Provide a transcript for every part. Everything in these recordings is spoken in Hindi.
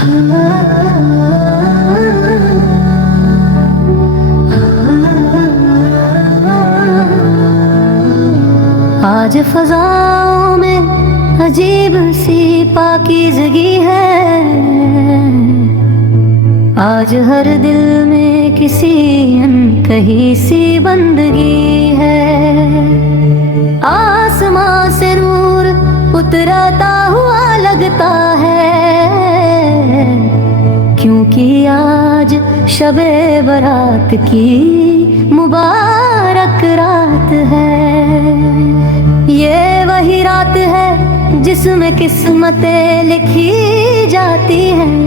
आज फजाओं में अजीब सी पाकीज़गी है, आज हर दिल में किसी अनकही सी बंदगी है। आसमां से नूर उतरता हुआ लगता है, क्योंकि आज शबे बरात की मुबारक रात है। ये वही रात है जिसमें किस्मतें लिखी जाती हैं,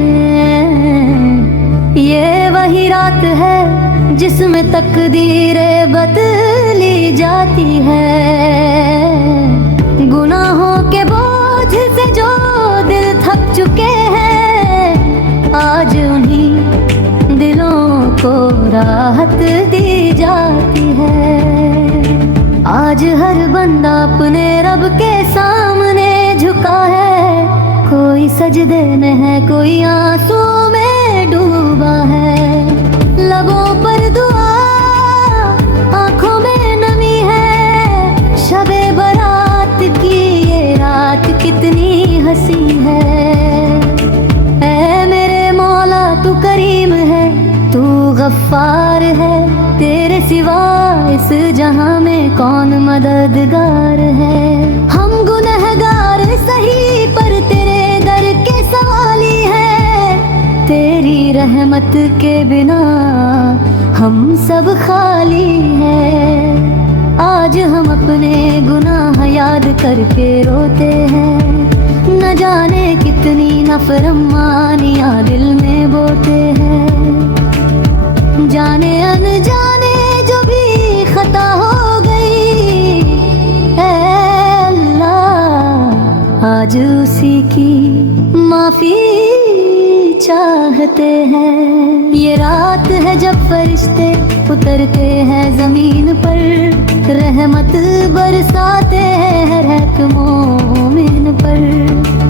ये वही रात है जिसमें तकदीरें बदली जाती है। गुनाहों के बोझ से जो दिल थक चुके हैं, आज उन्हीं दिलों को राहत दी जाती है। आज हर बंदा अपने रब के सामने झुका है, कोई सजदे में है, कोई आंसू में डूबा है। लबों पर दुआ, आंखों में नमी है, शबे बारात की ये रात कितनी हंसी है। ऐ मेरे मौला तू करीम है, तू गफ्फार है, तेरे सिवा इस जहां में कौन मददगार है। हम गुनहगार सही पर तेरे दर के सवाली है, तेरी रहमत के बिना हम सब खाली हैं। आज हम अपने गुनाह याद करके रोते हैं, न जाने कितनी नफरमानियां दिल में बोते हैं। जाने अनजाने जो भी खता हो गई, ऐ अल्लाह आज उसी की माफी चाहते हैं। ये रात है जब फरिश्ते उतरते हैं जमीन पर, रहमत बरसाते हैं हर एक मोमिन पर।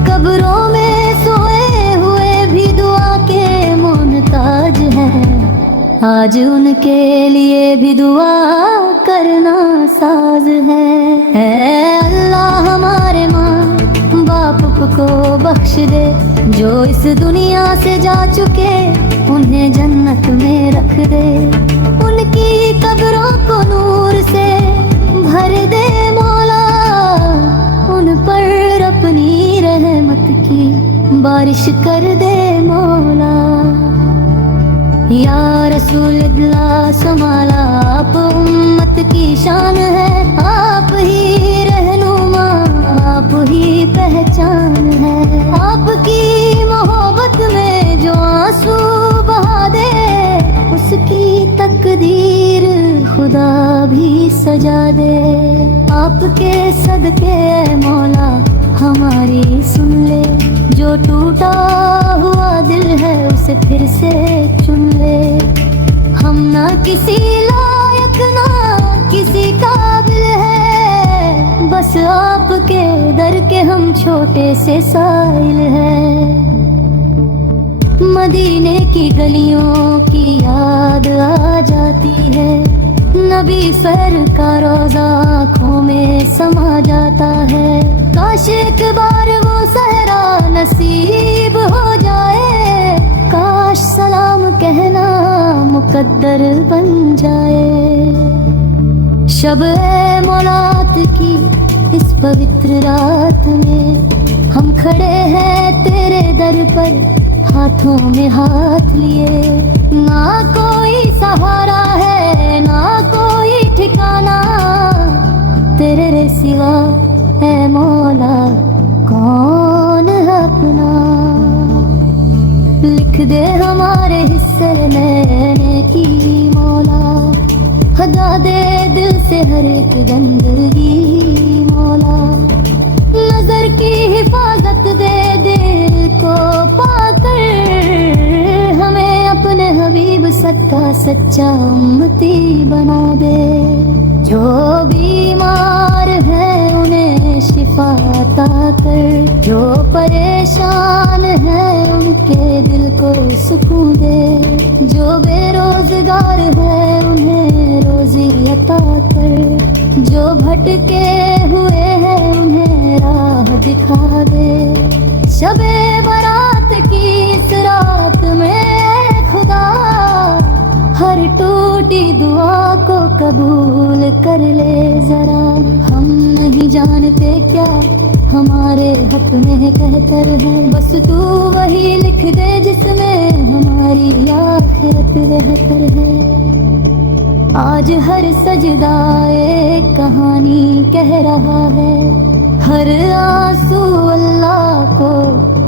कब्रों में सोए हुए भी दुआ के मोहताज हैं, आज उनके लिए भी दुआ करना साज है। ऐ अल्लाह हमारे माँ बाप को बख्श दे, जो इस दुनिया से जा चुके उन्हें जन्नत में रख दे। उनकी कब्रों को नूर से भर दे मौला, उन पर अपनी रहमत की बारिश कर दे मौला। या रसूल अल्लाह समाला, आप उम्मत की शान है, आप ही रहनुमा, आप ही पहचान है। आपकी मोहब्बत में जो आंसू बहा दे, उसकी तकदीर खुदा भी सजा दे। आपके सदके मौला हमारी सुन ले, जो टूटा हुआ दिल है उसे फिर से चुन ले। हम ना किसी लायक ना किसी काबिल है, बस आपके दर के हम छोटे से साइल हैं। मदीने की गलियों की याद आ जाती है, नबी सर का रोजा आँखों में समा जाता है। काश एक बार वो सहरा नसीब हो जाए, काश सलाम कहना मुकद्दर बन जाए। शब ए मौलात की इस पवित्र रात में हम खड़े हैं तेरे दर पर, हाथों में हाथ लिए। ना कोई सहारा है ना कोई ठिकाना, तेरे सिवा है मौला कौन है अपना। लिख दे हमारे हिस्से लेने की मौला, हटा दे दिल से हर एक गंदगी मौला। नजर की हिफाजत दे दिल को पाकर, हमें अपने हबीब सच्चा सच्चा उम्मती बना दे। जो बीमार है उन्हें शिफा अता कर, जो परेशान है उनके दिल को सुकून दे। जो बेरोजगार है उन्हें रोजी अता कर। जो भटके हुए हैं उन्हें राह दिखा दे। शबे बारात की इस रात में खुदा हर टूटी दुआ को कबूल कर ले जरा। हम नहीं जानते क्या हमारे हक में कहतर है, बस तू वही लिख दे जिसमें हमारी आखिरत बेहतर है। आज हर सजदा एक कहानी कह रहा है, हर आंसू अल्लाह को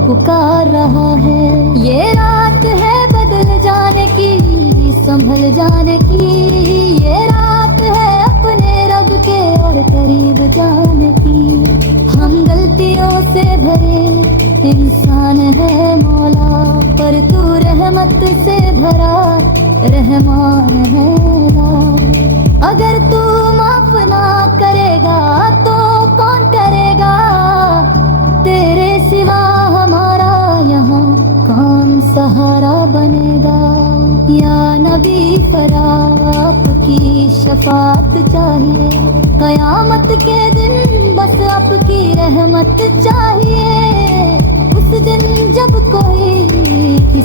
पुकार रहा है। ये रात है बदल जाने की, संभल जाने की। ये रात है अपने रब के और करीब जाने की। हम गलतियों से भरे इंसान है मौला, पर तू रहमत से भरा रहमान है मौला। अगर तू माफ ना करेगा तो कौन करेगा, तेरे सिवा हमारा यहाँ कौन सहारा बनेगा। या नबी फराग आपकी शफात चाहिए, कयामत के दिन बस आपकी रहमत चाहिए। उस दिन जब कोई